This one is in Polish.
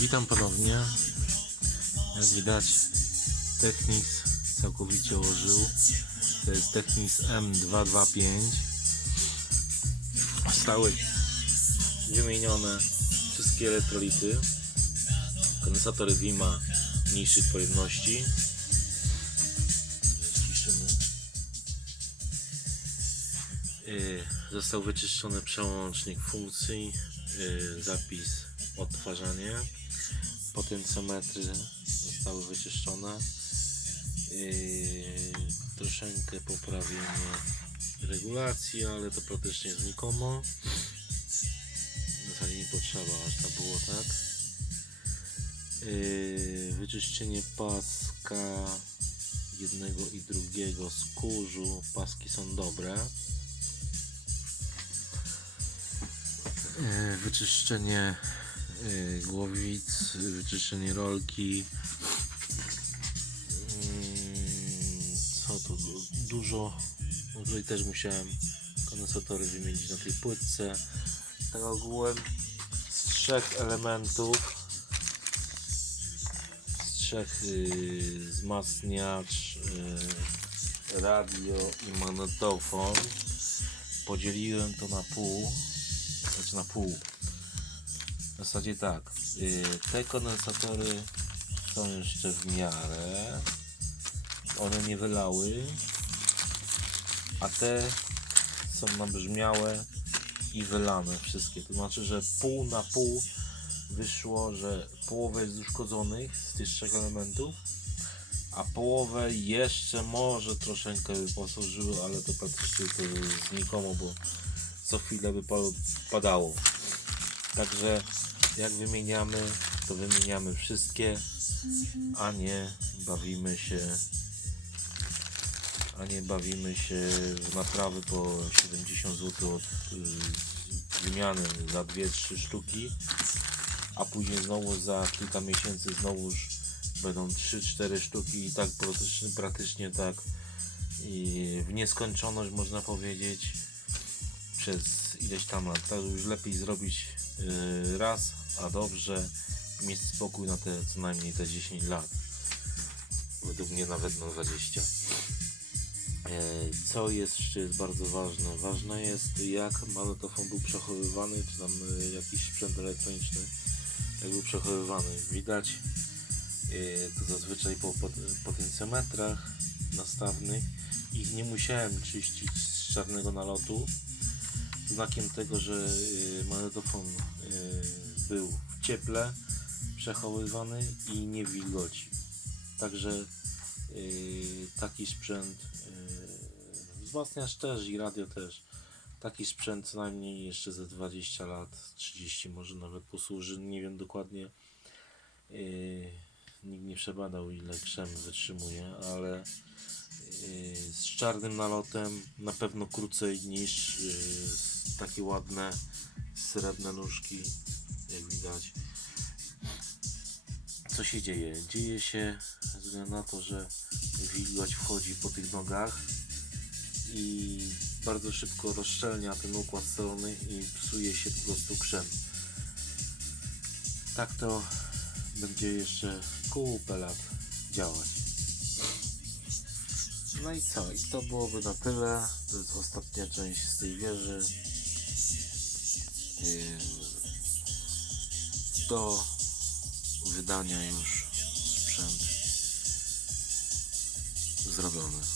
Witam ponownie. Jak widać, Technis całkowicie ożył. To jest Technis M225. Zostały wymienione wszystkie elektrolity. Kondensatory Wima mniejszych pojemności. Y, Został wyczyszczony przełącznik funkcji, y, zapis odtwarzanie, potencjometry zostały wyczyszczone, y, troszeczkę poprawienie regulacji, ale to praktycznie znikomo. W zasadzie nie potrzeba aż tak było, tak? Y, Wyczyszczenie paska jednego i drugiego z kurzu. Paski są dobre. E, wyczyszczenie głowic, wyczyszczenie rolki. Mm, Co tu du- dużo. Tutaj też musiałem kondensatory wymienić na tej płytce. Tak ogółem z trzech elementów, z trzech y, wzmacniacz, y, radio i magnetofon podzieliłem to na pół znaczy na pół. W zasadzie tak. y, Te kondensatory są jeszcze w miarę. One nie wylały. A te są nabrzmiałe i wylane wszystkie. To znaczy, że pół na pół wyszło, że połowa jest uszkodzonych z tych trzech elementów, a połowę jeszcze może troszeczkę wyposażyły, ale to praktycznie to znikomo, bo co chwilę by pa- padało. Także jak wymieniamy, to wymieniamy wszystkie, a nie bawimy się a nie bawimy się w naprawy po 70 zł od y, wymiany za 2-3 sztuki, a później znowu za kilka miesięcy znowuż będą 3-4 sztuki i tak praktycznie, praktycznie tak w nieskończoność można powiedzieć przez ileś tam lat. Tak już lepiej zrobić yy, raz, a dobrze mieć spokój na te co najmniej te 10 lat. Według mnie nawet na 20. E, Co jeszcze jest bardzo ważne? Ważne jest jak magnetofon był przechowywany, czy tam e, jakiś sprzęt elektroniczny jak był przechowywany. Widać e, to zazwyczaj po pot- potencjometrach nastawnych. Ich nie musiałem czyścić z czarnego nalotu znakiem tego, że y, magnetofon y, był w cieple przechowywany i nie wilgoci. Także y, taki sprzęt, wzmacniacz też i radio też, taki sprzęt co najmniej jeszcze ze 20 lat, 30 może nawet posłuży, nie wiem dokładnie. Nikt nie przebadał ile krzem wytrzymuje, ale z czarnym nalotem na pewno krócej niż z takie ładne srebrne nóżki jak widać co się dzieje? dzieje się ze względu na to, że wilgoć wchodzi po tych nogach i bardzo szybko rozszczelnia ten układ scalony i psuje się po prostu krzem tak to będzie jeszcze kupę lat działać no i co? I to byłoby na tyle. To jest ostatnia część z tej wieży. Yy, Do wydania już sprzęt zrobiony.